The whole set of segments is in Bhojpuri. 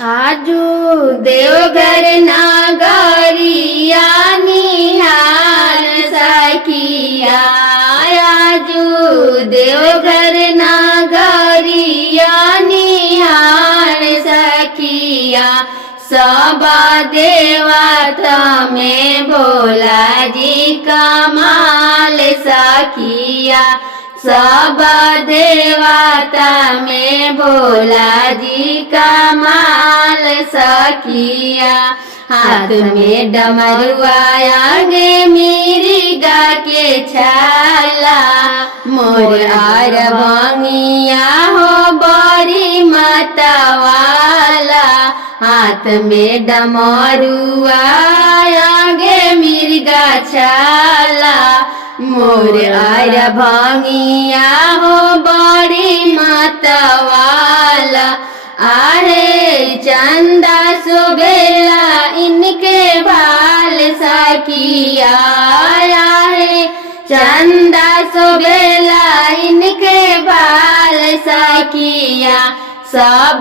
आजू देवघर नागरिया निहाल सखिया। आजू देवघर नागरिया निहाल सखिया। सब देवता में भोला जी कमाल सखिया। सब देवता में भोला जी कमाल सखिया। हाथ में डमरुआ आगे मिर्गा के छाला। मोर आर भंगिया हो बड़ी मतवाला। हाथ में डमरुआ आगे मिर्गा छाला। मोर आर भंगिया हो बड़ी मतवाला। आहे चंदा सुबेला इनके बाल सखिया। आहे चंदा सुबेला इनके बाल सखिया। सब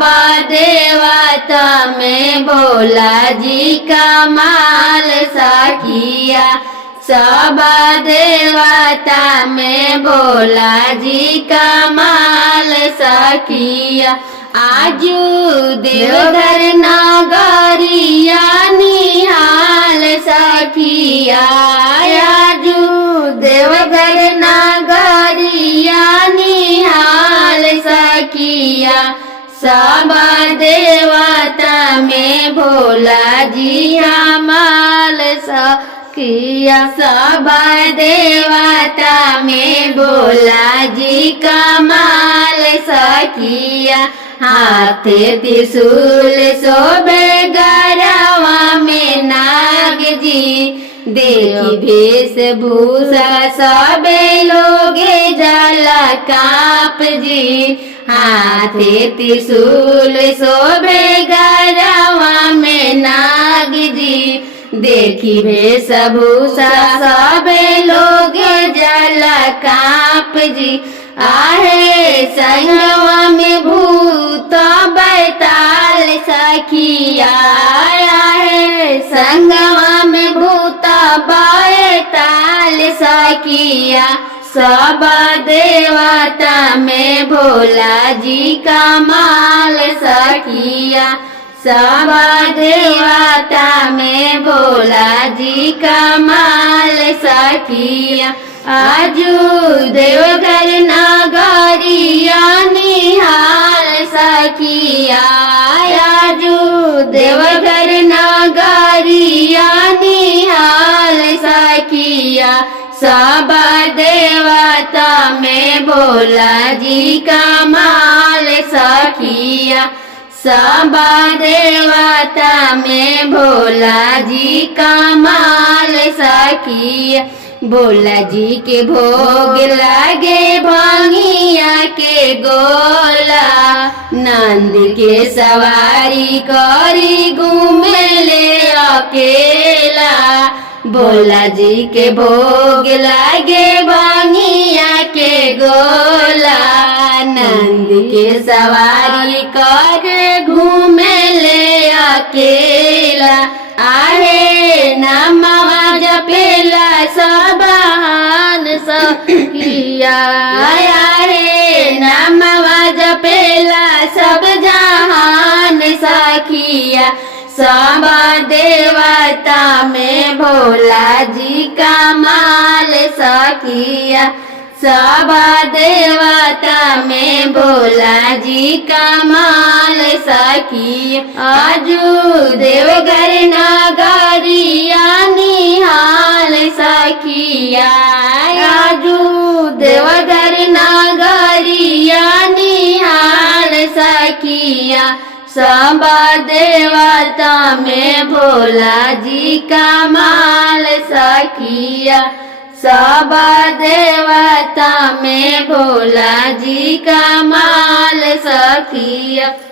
देवता में भोला जी कमाल सखिया। सब देवता में भोला जी कमाल सखिया। आजू देवघर नागरिया निहाल सखिया। आजू देवघर नागरिया निहाल सखिया। सब देवता में भोला जी कमाल सखिया। सब देवता में भोला जी कमाल सखिया। हाथे त्रिशूल शोभे गरवा में नाग जी। देखी वेशभूषा सबे लोगे जला काप जी। हाथे त्रिशूल शोभे गरवा में नाग जी। देखी वेशभूषा सबे लोगे जला काप जी। आहे संगवा में भूत बैताल सखिया। आहे संगवा में भूत बैताल सखिया। सब देवता में भोला जी कमाल सखिया। सब देवता में भोला जी कमाल सखिया। आजू देवघर नागरिया निहाल सखिया। आजू देवघर नागरिया निहाल सखिया। सब देवता में भोला जी कमाल सखिया। सब देवता में भोला जी कमाल सखिया। भोला जी के भोग लागे भंगिया के गोला। नंद के सवारी करी घूमे ले अकेला। भोला जी के भोग लागे भंगिया के गोला। नंद के सवारी कर घूमे ले अकेला। आहे नमवा जपेला सबहान सखिया। आहे नमवा जपेला सब जहान सखिया। सब देवता में भोला जी कमाल सखिया। सब देवता में भोला जी कमाल सखिया। आजू देवघर नागरिया निहाल सखिया। आजू देवघर नागरिया निहाल सखिया। सब देवता में भोला जी कमाल सखिया। सब देवता में भोला जी कमाल सखिया।